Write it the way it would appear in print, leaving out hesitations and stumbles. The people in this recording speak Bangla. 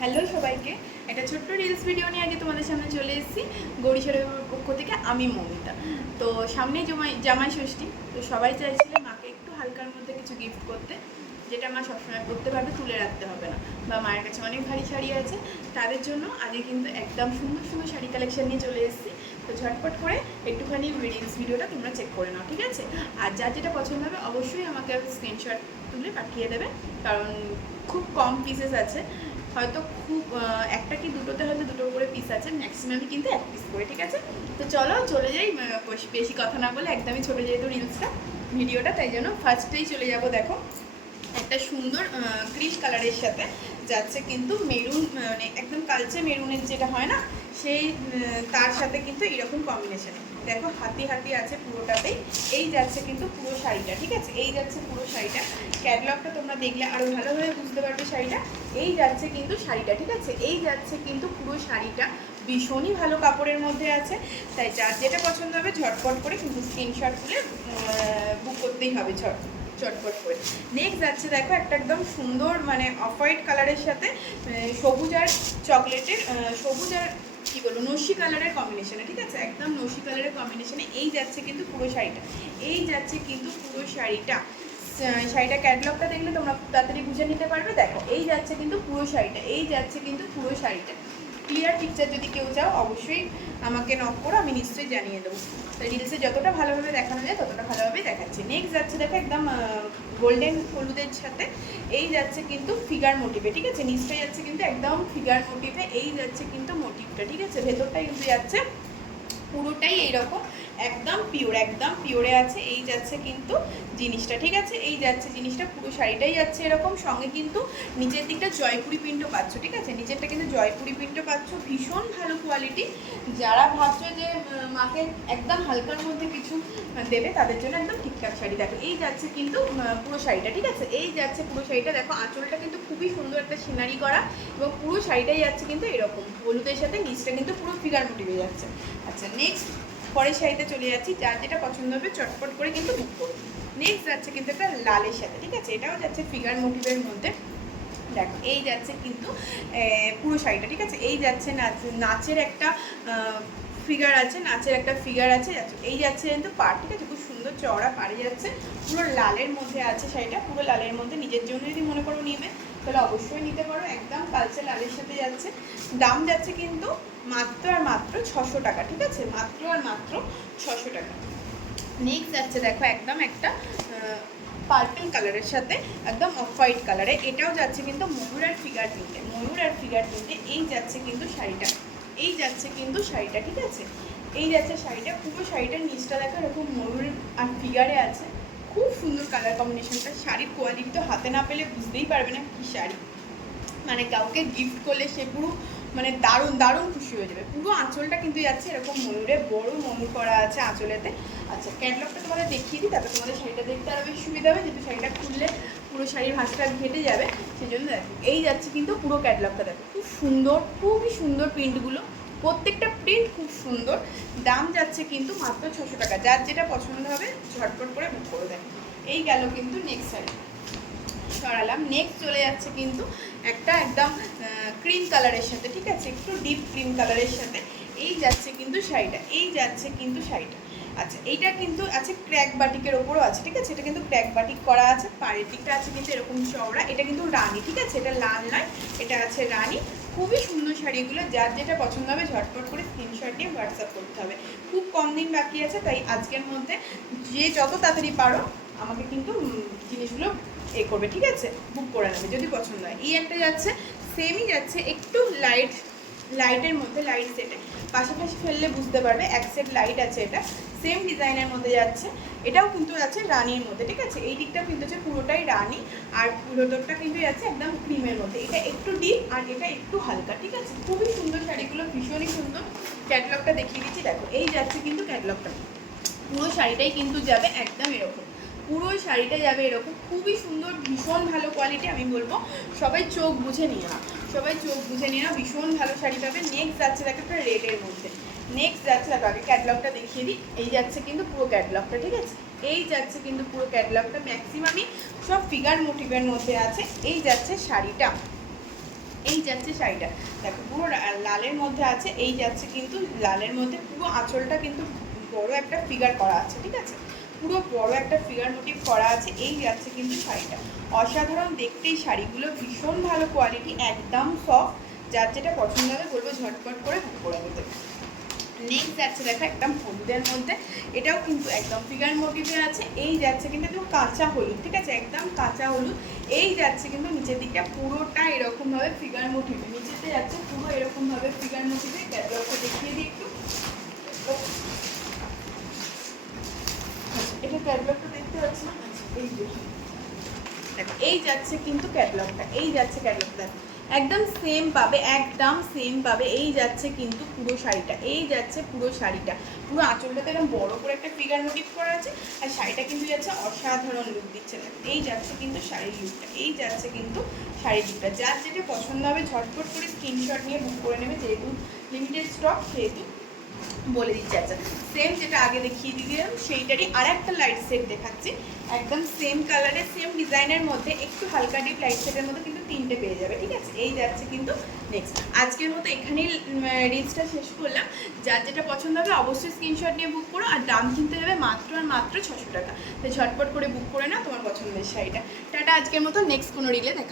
হ্যালো সবাইকে, একটা ছোট্ট রিলস ভিডিও নিয়ে আগে তোমাদের সামনে চলে এসেছি গৌরীশ্বরের পক্ষ থেকে। আমি মমিতা। তো সামনেই জামাই ষষ্ঠী, তো সবাই চাইছিল মাকে একটু হালকার মধ্যে কিছু গিফট করতে, যেটা মা সবসময় করতে পারবে, তুলে রাখতে হবে না, বা মায়ের কাছে অনেক ভারী শাড়ি আছে। তাদের জন্য আজকে কিন্তু একদম সুন্দর সুন্দর শাড়ি কালেকশন নিয়ে চলে এসেছি। তো ঝটপট করে একটুখানি রিলস ভিডিওটা তোমরা চেক করে নাও, ঠিক আছে? আর যার যেটা পছন্দ হবে অবশ্যই আমাকে স্ক্রিনশট তুলে পাঠিয়ে দেবে, কারণ খুব কম পিসেস আছে, হয়তো খুব একটা কি দুটোতে হয়তো দুটো করে পিস আছে, ম্যাক্সিমামই কিন্তু এক পিস করে, ঠিক আছে? তো চলো চলে যাই, বেশি কথা না বলে, একদমই ছোটো যেহেতু রিলসটা ভিডিওটা, তাই জন্য ফার্স্টেই চলে যাব। দেখো, একটা সুন্দর ক্রিম কালারের সাথে যাচ্ছে কিন্তু মেরুন, মানে একদম কালচে মেরুনের যেটা হয় না, সেই তার সাথে কিন্তু এরকম কম্বিনেশনে দেখো হাতি হাতি আছে পুরোটাতেই। এই যাচ্ছে কিন্তু পুরো শাড়িটা, ঠিক আছে? এই যাচ্ছে পুরো শাড়িটা। ক্যাটলগটা তোমরা দেখলে আরও ভালোভাবে বুঝতে পারবে শাড়িটা। এই যাচ্ছে কিন্তু শাড়িটা, ঠিক আছে? এই যাচ্ছে কিন্তু পুরো শাড়িটা ভীষণই ভালো কাপড়ের মধ্যে আছে। তাই যার যেটা পছন্দ হবে ঝটপট করে কিন্তু স্ক্রিনশট তুলে বুক করতেই হবে চটপট করে। নেক্সট যাচ্ছে দেখো একটা একদম সুন্দর মানে অফ হোয়াইট কালারের সাথে সবুজ আর চকলেটের, সবুজ আর কী বলবো নস্যি কালারের কম্বিনেশনে, ঠিক আছে? একদম নস্যি কালারের কম্বিনেশনে এই যাচ্ছে কিন্তু পুরো শাড়িটা। এই যাচ্ছে কিন্তু পুরো শাড়িটা। শাড়িটা ক্যাটলগটা দেখলে তোমরা তাড়াতাড়ি বুঝে নিতে পারবে। দেখো, এই যাচ্ছে কিন্তু পুরো শাড়িটা, এই যাচ্ছে কিন্তু পুরো শাড়িটা। ক্লিয়ার পিকচার যদি কেউ চাও অবশ্যই আমাকে নক করো, আমি নিশ্চয়ই জানিয়ে দেবো। তো রিলসে যতটা ভালোভাবে দেখানো যায় ততটা ভালোভাবে দেখাচ্ছি। নেক্সট যাচ্ছে দেখো একদম গোল্ডেন হলুদের সাথে এই যাচ্ছে কিন্তু ফিগার মোটিভে, ঠিক আছে? নিচটাই যাচ্ছে কিন্তু একদম ফিগার মোটিভে, এই যাচ্ছে কিন্তু মোটিভটা, ঠিক আছে? ভেতরটাই কিন্তু যাচ্ছে পুরোটাই এইরকম একদম পিওর, একদম পিওরে আছে। এই যাচ্ছে কিন্তু জিনিসটা, ঠিক আছে? এই যাচ্ছে জিনিসটা, পুরো শাড়িটাই যাচ্ছে এরকম। সঙ্গে কিন্তু নিচের দিকটা জয়পুরি প্রিন্টও পাচ্ছ, ঠিক আছে? নিচেরটা কিন্তু জয়পুরি প্রিন্টও পাচ্ছ, ভীষণ ভালো কোয়ালিটি। যারা ভাবছো যে মাকে একদম হালকার মধ্যে কিছু দেবে, তাদের জন্য একদম ঠিকঠাক শাড়ি। দেখো, এই যাচ্ছে কিন্তু পুরো শাড়িটা, ঠিক আছে? এই যাচ্ছে পুরো শাড়িটা। দেখো, আঁচলটা কিন্তু খুবই সুন্দর একটা সিনারি করা, এবং পুরো শাড়িটাই যাচ্ছে কিন্তু এরকম হলুদের সাথে, নিচটা কিন্তু পুরো ফিগার মোটিভে যাচ্ছে। আচ্ছা, নেক্সট পরের শাড়িতে চলে যাচ্ছি। যার যেটা পছন্দ হবে চটপট করে কিন্তু বুক করুন। নেক্সট যাচ্ছে কিন্তু একটা লালের সাথে, ঠিক আছে? এটাও যাচ্ছে ফিগার মোটিভের মধ্যে। দেখো, এই যাচ্ছে কিন্তু পুরো শাড়িটা, ঠিক আছে? এই যাচ্ছে নাচের একটা ফিগার আছে, নাচের একটা ফিগার আছে। এই যাচ্ছে কিন্তু পাড়, ঠিক আছে? খুব সুন্দর চওড়া পাড়ে যাচ্ছে, পুরো লালের মধ্যে আছে শাড়িটা, পুরো লালের মধ্যে। নিজের জন্য যদি মনে করো নিবে তাহলে অবশ্যই নিতে পারো, একদম কালচে লালের সাথে যাচ্ছে। দাম যাচ্ছে কিন্তু মাত্র আর মাত্র 600 টাকা, ঠিক আছে? মাত্র আর মাত্র 600 টাকা। নেক্সট যাচ্ছে দেখো একদম একটা পার্পল কালারের সাথে একদম অফ হোয়াইট কালারে, এটাও যাচ্ছে কিন্তু ময়ূর আর ফিগার প্রিন্টে, ময়ূর আর ফিগার প্রিন্টে। এই যাচ্ছে কিন্তু শাড়িটা, এই যাচ্ছে কিন্তু শাড়িটা, ঠিক আছে? এই যাচ্ছে শাড়িটা, পুরো শাড়িটার নিচটা দেখো এরকম ময়ূর আর ফিগারে আছে। খুব সুন্দর কালার কম্বিনেশনটা। শাড়ির কোয়ালিটি তো হাতে না পেলে বুঝতেই পারবে না কী শাড়ি, মানে কাউকে গিফট করলে সে পুরো মানে দারুণ দারুণ খুশি হয়ে যাবে। পুরো আঁচলটা কিন্তু যাচ্ছে এরকম ময়ূরে, বড় ময়ূর করা আছে আঁচলেতে। আচ্ছা, ক্যাটলগটা তোমাদের দেখিয়ে দিই, তারপর তোমাদের শাড়িটা দেখতে আরও বেশি সুবিধা হবে, যেহেতু শাড়িটা খুললে পুরো শাড়ির ভাঁজটা ঘেটে যাবে, সেই জন্য দেখো। এই যাচ্ছে কিন্তু পুরো ক্যাটলগটা, দেখো খুব সুন্দর, খুবই সুন্দর প্রিন্টগুলো, প্রত্যেকটা প্রিন্ট খুব সুন্দর। দাম যাচ্ছে কিন্তু মাত্র 600 টাকা। যার যেটা পছন্দ হবে ঝটপট করে বুক করে দেয়। এই গেল কিন্তু নেক্সট শাড়ি, সরালাম। নেক্সট চলে যাচ্ছে কিন্তু একটা একদম ক্রিম কালারের সাথে, ঠিক আছে? একটু ডিপ ক্রিম কালারের সাথে এই যাচ্ছে কিন্তু শাড়িটা, এই যাচ্ছে কিন্তু শাড়িটা। আচ্ছা, এইটা কিন্তু আছে ক্র্যাক বাটিকের ওপরও আছে, ঠিক আছে? এটা কিন্তু ক্র্যাক বাটিক করা আছে, পাড়ের দিকটা আছে কিন্তু এরকম চওড়া। এটা কিন্তু রানী, ঠিক আছে? এটা লাল নয়, এটা আছে রানী। খুবই সুন্দর শাড়িগুলো। যার যেটা পছন্দ হবে ঝটপট করে স্ক্রিনশট নিয়ে হোয়াটসঅ্যাপ করতে হবে। খুব কম দিন বাকি আছে, তাই আজকের মধ্যে যে যত তাড়াতাড়ি পারো আমাকে কিন্তু জিনিসগুলো করবে, ঠিক আছে? বুক করে নেবে যদি পছন্দ হয়। এই একটা যাচ্ছে, সেমই যাচ্ছে একটু লাইটের মধ্যে, লাইট সেটে পাশাপাশি ফেললে বুঝতে পারবে, এক সেট লাইট আছে। এটা সেম ডিজাইনের মধ্যে যাচ্ছে, এটাও কিন্তু আছে রানির মধ্যে, ঠিক আছে? এই দিকটা কিন্তু হচ্ছে পুরোটাই রানি, আর ভেতরটা কিন্তু যাচ্ছে একদম ক্রিমের মধ্যে। এটা একটু ডিপ আর এটা একটু হালকা, ঠিক আছে? খুবই সুন্দর শাড়িগুলো, ভীষণই সুন্দর। ক্যাটলগটা দেখিয়ে দিচ্ছি, দেখো এই যাচ্ছে কিন্তু ক্যাটলগটা। পুরো শাড়িটাই কিন্তু যাবে একদম এরকম, পুরো শাড়িটা যাবে এরকম, খুবই সুন্দর, ভীষণ ভালো কোয়ালিটি। আমি বলবো সবাই চোখ বুঝে নিয়ে না, সবাই চোখ বুঝে নিয়ে না, ভীষণ ভালো শাড়ি পাবে। নেক্সট যাচ্ছে দেখো একটা রেডের মধ্যে। নেক্সট যাচ্ছে দেখো, আগে ক্যাটলগটা দেখিয়ে দিই। এই যাচ্ছে কিন্তু পুরো ক্যাটলগটা, ঠিক আছে? এই যাচ্ছে কিন্তু পুরো ক্যাটলগটা, ম্যাক্সিমামই সব ফিগার মোটিভের মধ্যে আছে। এই যাচ্ছে শাড়িটা, এই যাচ্ছে শাড়িটা, দেখো পুরো লালের মধ্যে আছে, এই যাচ্ছে কিন্তু লালের মধ্যে পুরো আঁচলটা কিন্তু বড় একটা ফিগার করা আছে, ঠিক আছে, পুরো বড় একটা ফিগার মোটিভ করা আছে, এই যাচ্ছে কিন্তু শাড়িটা। অসাধারণ দেখতেই শাড়িগুলো, ভীষণ ভালো কোয়ালিটি, একদম সফট। যার যেটা পছন্দ হবে বলবো ঝটপট করে বুক করে নিতে। নেক্সট যাচ্ছে দেখো একদম হলুদের মধ্যে, এটাও কিন্তু একদম ফিগার মোটিভে আছে, এই যাচ্ছে কিন্তু একদম কাঁচা হলুদ, ঠিক আছে, একদম কাঁচা হলুদ। এই যাচ্ছে কিন্তু নিচের দিকটা পুরোটা এরকমভাবে ফিগার মোটিভে, নিচেতে যাচ্ছে পুরো এরকমভাবে ফিগার মোটিভে। ক্যাটালগটা দেখিয়ে দিই একটু, এটা ক্যাটালগটা দেখতে পাচ্ছি না, এই দেখো, এই যাচ্ছে কিন্তু ক্যাটালগটা, এই যাচ্ছে ক্যাটালগটা, একদম সেম পাবে, একদম সেম পাবে। এই যাচ্ছে কিন্তু পুরো শাড়িটা, এই যাচ্ছে পুরো শাড়িটা, পুরো আঁচলটাতে এরকম বড় করে একটা ফিগার মোটিভ করা আছে, আর শাড়িটা কিন্তু যাচ্ছে অসাধারণ লুক দিচ্ছে। এই যাচ্ছে কিন্তু শাড়ির লুকটা, এই যাচ্ছে কিন্তু শাড়ির লুকটা। যার যেটা পছন্দ হবে ঝটপট করে স্ক্রিনশট নিয়ে বুক করে নেবে, যেহেতু লিমিটেড স্টক সেহেতু বলে দিচ্ছি। আচ্ছা, সেম যেটা আগে দেখিয়ে দিলাম সেইটারই আর একটা লাইট সেট দেখাচ্ছি, একদম সেম কালারের সেম ডিজাইনের মধ্যে একটু হালকা ডিপ লাইট সেটের মধ্যে কিন্তু তিনটে পেয়ে যাবে, ঠিক আছে। এই যাচ্ছে কিন্তু নেক্সট। আজকের মতো এখানেই রিলসটা শেষ করলাম। যার যেটা পছন্দ হবে অবশ্যই স্ক্রিনশট নিয়ে বুক করো, আর দাম কিনতে হবে মাত্র আর মাত্র 600 টাকা। তাই ঝটপট করে বুক করে না তোমার পছন্দের শাড়িটা। টাটা, আজকের মতো নেক্সট কোনো রিলে দেখা।